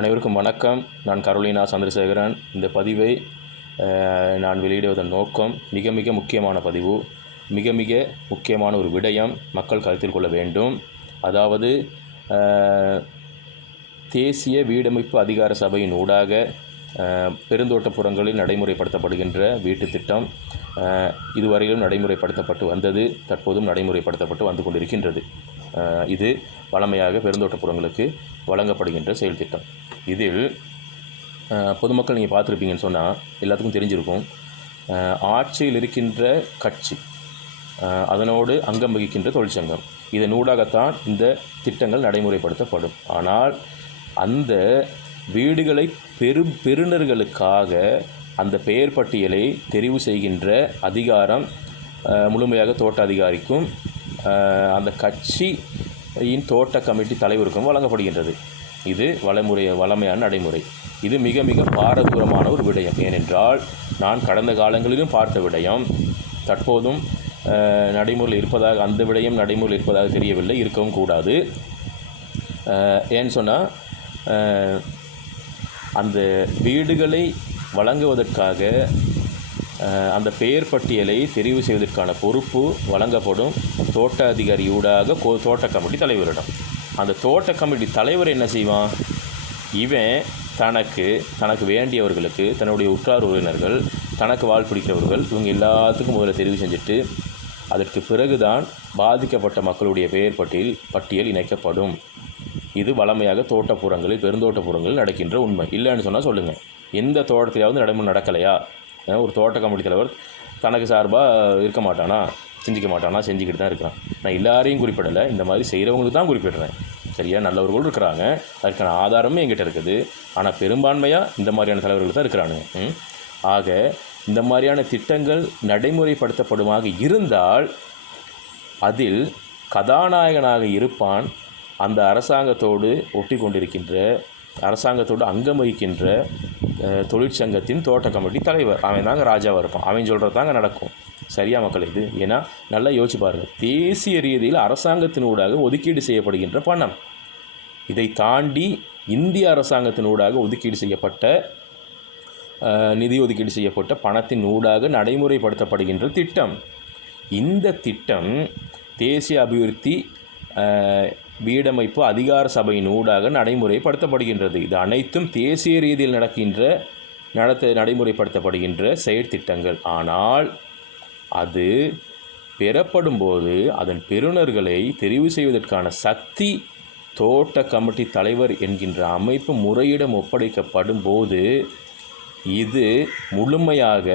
அனைவருக்கும் வணக்கம். நான் கரோலினா சந்திரசேகரன். இந்த பதிவை நான் வெளியிடுவதன் நோக்கம் மிக மிக முக்கியமான பதிவு, மிக மிக முக்கியமான ஒரு விடயம் மக்கள் கருத்தில் கொள்ள வேண்டும். அதாவது தேசிய வீடமைப்பு அதிகார சபையின் ஊடாக பெருந்தோட்டப்புறங்களில் நடைமுறைப்படுத்தப்படுகின்ற வீட்டு திட்டம் இதுவரையிலும் நடைமுறைப்படுத்தப்பட்டு வந்தது, தற்போதும் நடைமுறைப்படுத்தப்பட்டு வந்து கொண்டிருக்கின்றது. இது வழமையாக பெருந்தோட்டப்புறங்களுக்கு வழங்கப்படுகின்ற செயல் திட்டம். இதில் பொதுமக்கள் நீங்கள் பார்த்துருப்பீங்கன்னு சொன்னால் எல்லாத்துக்கும் தெரிஞ்சிருக்கும். ஆட்சியில் இருக்கின்ற கட்சி, அதனோடு அங்கம் வகிக்கின்ற தொழிற்சங்கம், இதன் ஊடாகத்தான் இந்த திட்டங்கள் நடைமுறைப்படுத்தப்படும். ஆனால் அந்த வீடுகளை பெறுநர்களுக்காக அந்த பெயர் பட்டியலை தெரிவு செய்கின்ற அதிகாரம் முழுமையாக தோட்ட அதிகாரிக்கும் அந்த கட்சியின் தோட்ட கமிட்டி தலைவருக்கும் வழங்கப்படுகின்றது. இது வழமையான நடைமுறை. இது மிக மிக பாரதூரமான ஒரு விடயம். ஏனென்றால் நான் கடந்த காலங்களிலும் பார்த்த விடயம் தற்போதும் நடைமுறையில் இருப்பதாக, அந்த விடயம் நடைமுறையில் இருப்பதாக தெரியவில்லை, இருக்கவும் கூடாது. ஏன்னு சொன்னால் அந்த வீடுகளை வழங்குவதற்காக அந்த பெயர் பட்டியலை தெரிவு செய்வதற்கான பொறுப்பு வழங்கப்படும் தோட்ட அதிகாரி ஊடாக தோட்ட கமிட்டி தலைவரிடம். அந்த தோட்ட கமிட்டி தலைவர் என்ன செய்வான்? இவன் தனக்கு வேண்டியவர்களுக்கு, தன்னுடைய உற்றார் உறவினர்கள், தனக்கு வாழ் பிடிக்கிறவர்கள், இவங்க எல்லாத்துக்கும் முதல்ல தெரிவு செஞ்சுட்டு அதற்கு பிறகுதான் பாதிக்கப்பட்ட மக்களுடைய பெயர் பட்டியல் இணைக்கப்படும். இது வழமையாக தோட்டப்புறங்களில், பெருந்தோட்டப்புறங்களில் நடக்கின்ற உண்மை. இல்லைன்னு சொன்னால் சொல்லுங்கள், எந்த தோட்டத்திலாவது நடைமுறை நடக்கலையா? ஒரு தோட்ட கமிட்டி தலைவர் தனக்கு சார்பாக இருக்க மாட்டானா, செஞ்சிக்க மாட்டானா? செஞ்சுக்கிட்டு தான் இருக்கிறான். நான் எல்லாரையும் குறிப்பிடலை, இந்த மாதிரி செய்கிறவங்களுக்கு தான் குறிப்பிடுறேன். சரியா? நல்லவர்கள் இருக்கிறாங்க, அதுக்கான ஆதாரமும் என்கிட்ட இருக்குது. ஆனால் பெரும்பான்மையாக இந்த மாதிரியான தலைவர்கள் தான் இருக்கிறானுங்க. ஆக இந்த மாதிரியான திட்டங்கள் நடைமுறைப்படுத்தப்படுமாக இருந்தால் அதில் கதாநாயகனாக இருப்பான் அந்த அரசாங்கத்தோடு ஒட்டி கொண்டிருக்கின்ற, அரசாங்கத்தோடு அங்கம் வகிக்கின்ற தொழிற்சங்கத்தின் தோட்ட கமிட்டி தலைவர். அவன் தாங்க ராஜாவாக இருப்பான். அவன் சொல்கிறது தாங்க நடக்கும். சரியா மக்கள்? இது ஏன்னா நல்லா யோசிச்சு பாருங்கள். தேசிய ரீதியில் அரசாங்கத்தினூடாக ஒதுக்கீடு செய்யப்படுகின்ற பணம், இதை தாண்டி இந்திய அரசாங்கத்தினூடாக ஒதுக்கீடு செய்யப்பட்ட நிதி ஒதுக்கீடு செய்யப்பட்ட பணத்தின் ஊடாக நடைமுறைப்படுத்தப்படுகின்ற திட்டம். இந்த திட்டம் தேசிய அபிவிருத்தி வீடமைப்பு அதிகார சபையின் ஊடாக நடைமுறைப்படுத்தப்படுகின்றது. இது அனைத்தும் தேசிய ரீதியில் நடைமுறைப்படுத்தப்படுகின்ற செயற்திட்டங்கள். ஆனால் அது பெறப்படும் போது அதன் பெறுநர்களை தெரிவு செய்வதற்கான சக்தி தோட்ட கமிட்டி தலைவர் என்கின்ற அமைப்பு முறையிடம் ஒப்படைக்கப்படும் போது இது முழுமையாக,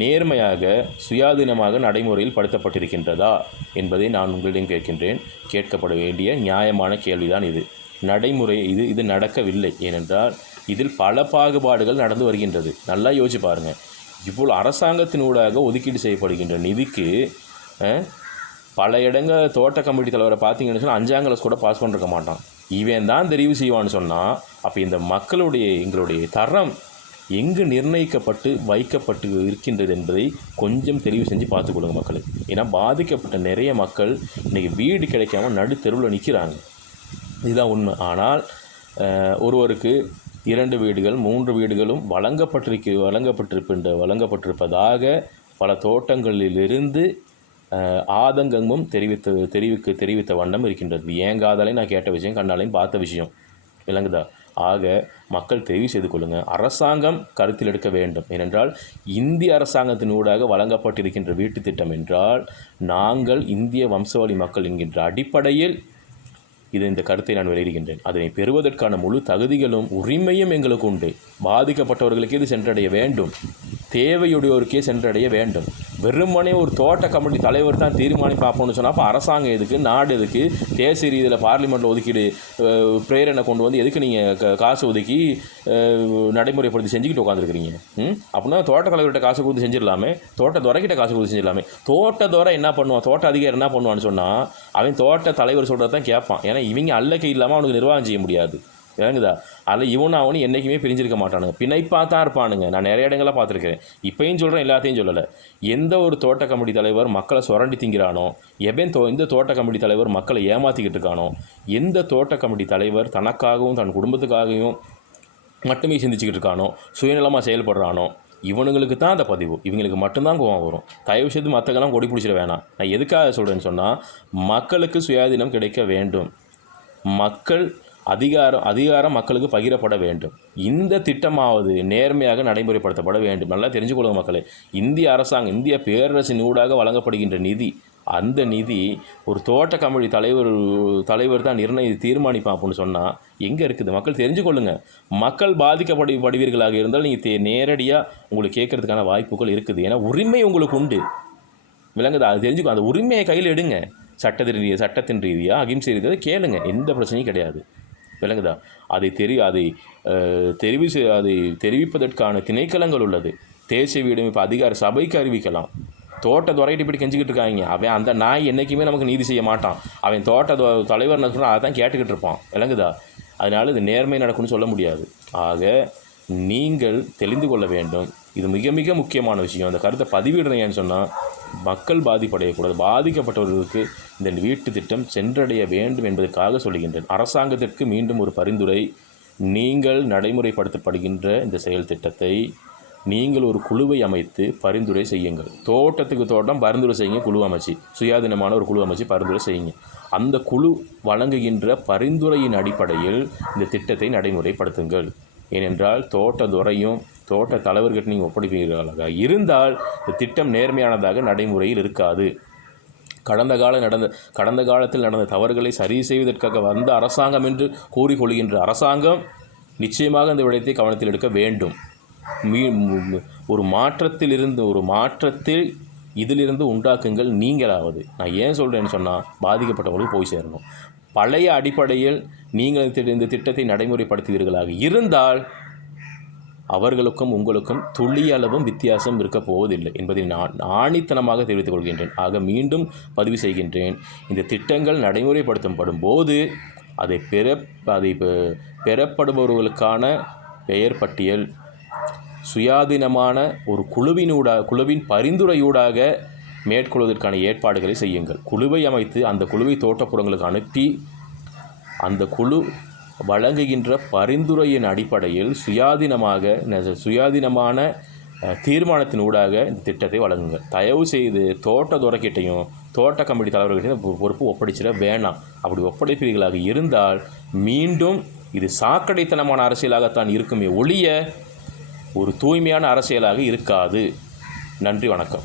நேர்மையாக, சுயாதீனமாக நடைமுறையில் படுத்தப்பட்டிருக்கின்றதா என்பதை நான் உங்களிடம் கேட்கின்றேன். கேட்கப்பட வேண்டிய நியாயமான கேள்விதான் இது. நடைமுறை இது நடக்கவில்லை. ஏனென்றால் இதில் பல பாகுபாடுகள் நடந்து வருகின்றது. நல்லா யோசிச்சு பாருங்கள். இவ்வளோ அரசாங்கத்தினூடாக ஒதுக்கீடு செய்யப்படுகின்ற நிதிக்கு பல இடங்கள் தோட்ட கமிட்டி தலைவரை பார்த்தீங்கன்னு சொன்னால் 5ஆம் கிளாஸ் கூட பாஸ் பண்ணிருக்க மாட்டான். இவன் தான் தெரிவு செய்வான்னு சொன்னால் அப்போ இந்த எங்களுடைய தரம் எங்கு நிர்ணயிக்கப்பட்டு வைக்கப்பட்டு இருக்கின்றது என்பதை கொஞ்சம் தெரிவு செஞ்சு பார்த்துக்கொள்ளுங்க மக்கள். ஏன்னா பாதிக்கப்பட்ட நிறைய மக்கள் இன்றைக்கி வீடு கிடைக்காம நடுத்தெருவில் நிற்கிறாங்க. இதுதான் உண்மை. ஆனால் ஒருவருக்கு 2 வீடுகள் 3 வீடுகளும் வழங்கப்பட்டிருப்பதாக பல தோட்டங்களிலிருந்து ஆதங்கமும் தெரிவித்த வண்ணம் இருக்கின்றது. ஏங்காதலை நான் கேட்ட விஷயம், கண்ணாலையும் பார்த்த விஷயம். விளங்குதா? ஆக மக்கள் தெரிவு செய்து கொள்ளுங்கள். அரசாங்கம் கருத்தில் எடுக்க வேண்டும். ஏனென்றால் இந்திய அரசாங்கத்தின் ஊடாக வழங்கப்பட்டிருக்கின்ற வீட்டு திட்டம் என்றால் நாங்கள் இந்திய வம்சாவளி மக்கள் என்கின்ற அடிப்படையில் இந்த கருத்தை நான் வெளியிடுகின்றேன். அதனை பெறுவதற்கான முழு தகுதிகளும் உரிமையும் எங்களுக்கு உண்டு. பாதிக்கப்பட்டவர்களுக்கு இது சென்றடைய வேண்டும், தேவையுடையோருக்கே சென்றடைய வேண்டும். வெறுமனே ஒரு தோட்ட கமிட்டி தலைவர் தான் தீர்மானம் பார்ப்போம்னு சொன்னால் அப்போ அரசாங்கம் எதுக்கு, நாடு எதுக்கு? தேசிய ரீதியில் பார்லிமெண்ட்டில் ஒதுக்கீடு பிரேரணை கொண்டு வந்து எதுக்கு நீங்கள் காசு ஒதுக்கி நடைமுறைப்படுத்தி செஞ்சுக்கிட்டு உட்காந்துருக்கிறீங்க? அப்படின்னா தோட்ட தலைவர்கிட்ட காசு கொடுத்து செஞ்சிடலாமே, தோட்டத்துறைக்கிட்ட காசு கொடுத்து செஞ்சிடலாமே. தோட்டத்துறை என்ன பண்ணுவான், தோட்ட அதிகாரி என்ன பண்ணுவான்னு சொன்னால் அவன் தோட்ட தலைவர் சொல்கிறது தான் கேட்பான். ஏன்னா இவங்க அல்லக்கை இல்லாமல் அவனுக்கு நிர்வாகம் செய்ய முடியாது. விளங்குதா? அதில் இவனும் அவனும் என்றைக்குமே பிரிஞ்சிருக்க மாட்டானுங்க, பிணைப்பாக தான் இருப்பானுங்க. நான் நிறைய இடங்களாக பார்த்துருக்கேன், இப்போயும் சொல்கிறேன், எல்லாத்தையும் சொல்லலை. எந்த ஒரு தோட்ட கமிட்டி தலைவர் மக்களை சுரண்டி திங்கிறானோ, எந்த தோட்ட கமிட்டி தலைவர் மக்களை ஏமாற்றிக்கிட்டு இருக்கானோ, எந்த தோட்ட கமிட்டி தலைவர் தனக்காகவும் தன் குடும்பத்துக்காகவும் மட்டுமே சிந்திச்சுக்கிட்டு இருக்கானோ, சுயநலமாக செயல்படுறானோ, இவனுங்களுக்கு தான் அந்த பதிவு, இவங்களுக்கு மட்டும்தான் கோவம் வரும். தயவு செய்து மற்றக்கெல்லாம் கொடி பிடிச்சிட வேணாம். நான் எதுக்காக சொல்கிறேன்னு சொன்னால், மக்களுக்கு சுயாதீனம் கிடைக்க வேண்டும், மக்கள் அதிகாரம் மக்களுக்கு பகிரப்பட வேண்டும். இந்த திட்டமாவது நேர்மையாக நடைமுறைப்படுத்தப்பட வேண்டும். நல்லா தெரிஞ்சுக்கொள்ளுங்க மக்களே, இந்திய அரசாங்கம், இந்திய பேரரசின் ஊடாக வழங்கப்படுகின்ற நிதி, அந்த நிதி ஒரு தோட்ட கமிட்டி தலைவர் தான் தீர்மானிப்பான் அப்படின்னு சொன்னால் எங்கே இருக்குது? மக்கள் தெரிஞ்சுக்கொள்ளுங்க. மக்கள் பாதிக்கப்படுவீர்களாக இருந்தால் நீங்கள் நேரடியாக உங்களுக்கு கேட்கறதுக்கான வாய்ப்புகள் இருக்குது. ஏன்னா உரிமை உங்களுக்கு உண்டு, விளங்குதா? அது தெரிஞ்சுக்கோ. அந்த உரிமையை கையில் எடுங்க. சட்டத்தின் ரீதியாக அகிம்சை ரீதியாக கேளுங்க, எந்த பிரச்சனையும் கிடையாது, விளங்குதா? அதை தெரிவிப்பதற்கான திணைக்களங்கள் உள்ளது. தேசிய வீடமைப்பு அதிகார சபைக்கு அறிவிக்கலாம். தோட்ட துறையிட்டு இப்படி கெஞ்சிக்கிட்டு இருக்காங்க. அவன் அந்த நாய் என்றைக்குமே நமக்கு நீதி செய்ய மாட்டான். அவன் தோட்ட தலைவர் என்ன சொல்கிறான், அதை தான் கேட்டுக்கிட்டு இருப்பான், விளங்குதா? அதனால் இது நேர்மை நடக்கும்னு சொல்ல முடியாது. ஆக நீங்கள் தெரிந்து கொள்ள வேண்டும். இது மிக மிக முக்கியமான விஷயம். அந்த கருத்தை பதிவிடுறேன்னு சொன்னால் மக்கள் பாதிப்படையக்கூடாது. பாதிக்கப்பட்டவர்களுக்கு இந்த வீட்டு திட்டம் சென்றடைய வேண்டும் என்பதற்காக சொல்லுகின்றேன். அரசாங்கத்திற்கு மீண்டும் ஒரு பரிந்துரை, நீங்கள் நடைமுறைப்படுத்தப்படுகின்ற இந்த செயல் திட்டத்தை நீங்கள் ஒரு குழுவை அமைத்து பரிந்துரை செய்யுங்கள். தோட்டத்துக்கு தோட்டம் பரிந்துரை செய்யுங்க, குழு அமைச்சு, சுயாதீனமான ஒரு குழு அமைச்சு பரிந்துரை செய்யுங்க. அந்த குழு வழங்குகின்ற பரிந்துரையின் அடிப்படையில் இந்த திட்டத்தை நடைமுறைப்படுத்துங்கள். ஏனென்றால் தோட்டத்துறையும் தோட்ட தலைவர்கிட்ட நீங்கள் ஒப்படைப்பீர்களாக இருந்தால் இந்த திட்டம் நேர்மையானதாக நடைமுறையில் இருக்காது. கடந்த காலத்தில் நடந்த தவறுகளை சரி செய்வதற்காக வந்த அரசாங்கம் என்று கூறிக்கொள்கின்ற அரசாங்கம் நிச்சயமாக இந்த விடயத்தை கவனத்தில் எடுக்க வேண்டும். ஒரு மாற்றத்தில் இதிலிருந்து உண்டாக்குங்கள் நீங்களாவது. நான் ஏன் சொல்கிறேன்னு சொன்னால், பாதிக்கப்பட்டவங்களுக்கு போய் சேரணும். பழைய அடிப்படையில் நீங்கள் இந்த திட்டத்தை நடைமுறைப்படுத்துவீர்களாக இருந்தால் அவர்களுக்கும் உங்களுக்கும் துளியளவும் வித்தியாசம் இருக்கப் போவதில்லை என்பதை நான் ஆணித்தனமாக தெரிவித்துக் கொள்கின்றேன். ஆக மீண்டும் பதிவு செய்கின்றேன், இந்த திட்டங்கள் நடைமுறைப்படுத்தப்படும் போது அதை பெறப்படுபவர்களுக்கான பெயர் பட்டியல் சுயாதீனமான ஒரு குழுவின் பரிந்துரையூடாக மேற்கொள்வதற்கான ஏற்பாடுகளை செய்யுங்கள். குழுவை அமைத்து அந்த குழுவை தோட்டப்புறங்களுக்கு அனுப்பி அந்த குழு வழங்குகின்ற பரிந்துரையின் அடிப்படையில் சுயாதீனமான தீர்மானத்தின் ஊடாக இந்த திட்டத்தை வழங்குங்கள். தயவு செய்து தோட்டத்துறைக்கிட்டையும் தோட்ட கமிட்டி தலைவர்கிட்டையும் பொறுப்பு ஒப்படைச்சிட வேணாம். அப்படி ஒப்படைப்பீர்களாக இருந்தால் மீண்டும் இது சாக்கடைத்தனமான அரசியலாகத்தான் இருக்குமே ஒழிய ஒரு தூய்மையான அரசியலாக இருக்காது. நன்றி, வணக்கம்.